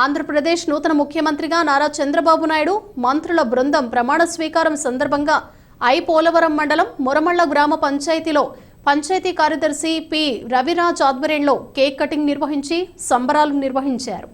ఆంధ్రప్రదేశ్ నూతన ముఖ్యమంత్రిగా నారా చంద్రబాబు నాయుడు మంత్రుల బృందం ప్రమాణ స్వీకారం సందర్భంగా పోలవరం మండలం మురమళ్ళ గ్రామ పంచాయతీలో పంచాయతీ కార్యదర్శి పి రవిరాజ్ ఆధ్వర్యంలో కేక్ కటింగ్ నిర్వహించి సంబరాలు నిర్వహించారు.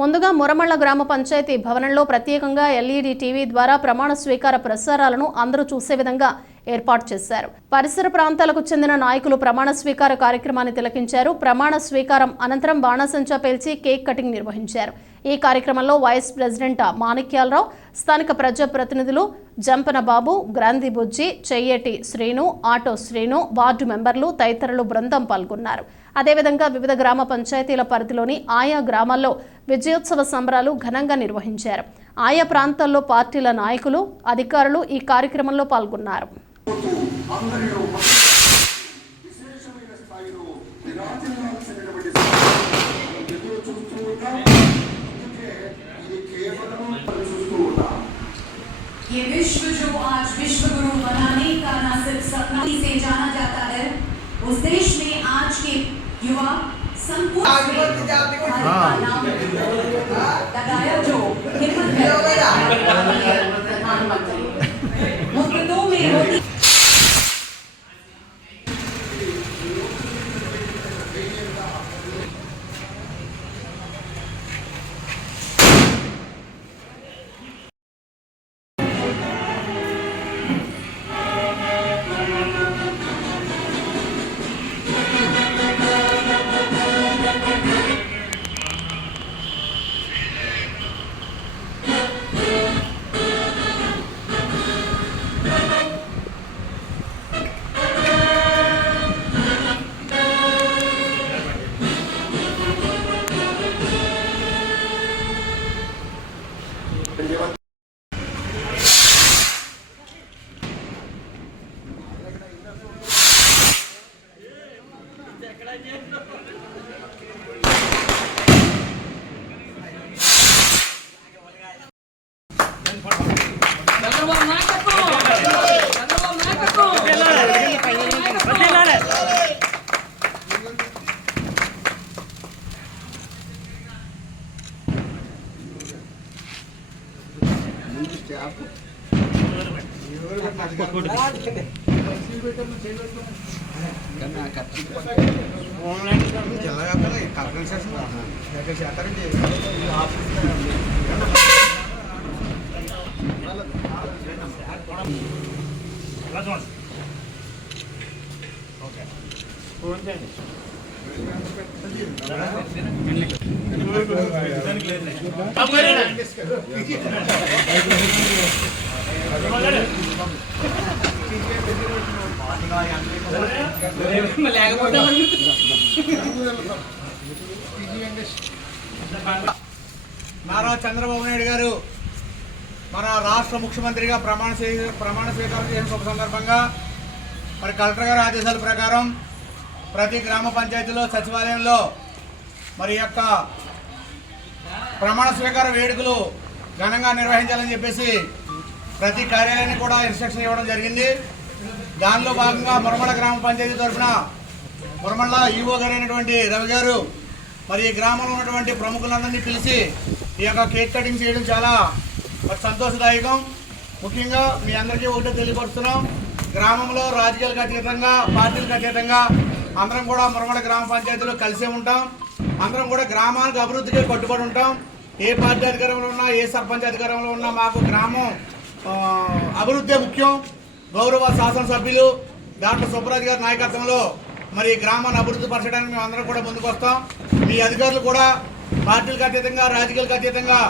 ముందుగా మురమళ్ళ గ్రామ పంచాయతీ భవనంలో ప్రత్యేకంగా ఎల్ఈడి టీవీ ద్వారా ప్రమాణ స్వీకార ప్రసారాలను అందరూ చూసే విధంగా ఏర్పాటు చేశారు. పరిసర ప్రాంతాలకు చెందిన నాయకులు ప్రమాణ స్వీకార కార్యక్రమాన్ని తిలకించారు. ప్రమాణ స్వీకారం అనంతరం బాణాసంచా పేల్చి కేక్ కటింగ్ నిర్వహించారు. ఈ కార్యక్రమంలో వైస్ ప్రెసిడెంట్ మాణిక్యాలరావు, స్థానిక ప్రజాప్రతినిధులు జంపన బాబు, గ్రాంధి బుజ్జి, చెయ్యేటి శ్రీను, ఆటో శ్రీను, వార్డు మెంబర్లు తదితరులు బృందం పాల్గొన్నారు. అదేవిధంగా వివిధ గ్రామ పంచాయతీల పరిధిలోని ఆయా గ్రామాల్లో విజయోత్సవ సంబరాలు ఘనంగా నిర్వహించారు. ఆయా ప్రాంతాల్లో పార్టీల నాయకులు, అధికారులు ఈ కార్యక్రమంలో పాల్గొన్నారు. ये विश्व जो आज विश्व गुरु बनाने का न सिर्फ सपना से जाना जाता है, उस देश में आज के युवा संपूर्ण लगाया जो हिम्मत प्रधानमंत्री मुद्दों में होती నారా చంద్రబాబు నాయుడు గారు మన రాష్ట్ర ముఖ్యమంత్రిగా ప్రమాణ స్వీకారం చేసిన సందర్భంగా మరి కలెక్టర్ గారి ఆదేశాల ప్రకారం ప్రతి గ్రామ పంచాయతీలో సచివాలయంలో మరి యొక్క ప్రమాణ స్వీకార వేడుకలు ఘనంగా నిర్వహించాలని చెప్పేసి ప్రతి కార్యాలయాన్ని కూడా ఇన్స్ట్రక్షన్ ఇవ్వడం జరిగింది. దానిలో భాగంగా మురమళ్ళ గ్రామ పంచాయతీ తరఫున మురమళ్ళ ఈవో గారు అయినటువంటి రవి గారు మరి ఈ గ్రామంలో ఉన్నటువంటి ప్రముఖులందరినీ పిలిచి ఈ యొక్క కేక్ కటింగ్ చేయడం చాలా సంతోషదాయకం. ముఖ్యంగా మీ అందరికీ ఒకటే తెలియపరుస్తున్నాం, గ్రామంలో రాజకీయాలకు అతీతంగా, పార్టీలకు అతీతంగా అందరం కూడా మురమళ్ళ గ్రామ పంచాయతీలో కలిసే ఉంటాం. అందరం కూడా గ్రామానికి అభివృద్ధికి కట్టుబడి ఉంటాం. ఏ పార్టీ అధికారంలో ఉన్నా, ఏ సర్పంచ్ అధికారంలో ఉన్నా మాకు గ్రామం అభివృద్ధి ముఖ్యం. గౌరవ శాసనసభ్యులు డాక్టర్ సుబ్బరాజు గారి నాయకత్వంలో మరి గ్రామాన్ని అభివృద్ధి పరచడానికి మేము అందరం కూడా ముందుకు వస్తాం. మీ అధికారులు కూడా పార్టీలకు అతీతంగా, రాజకీయాలకు అతీతంగా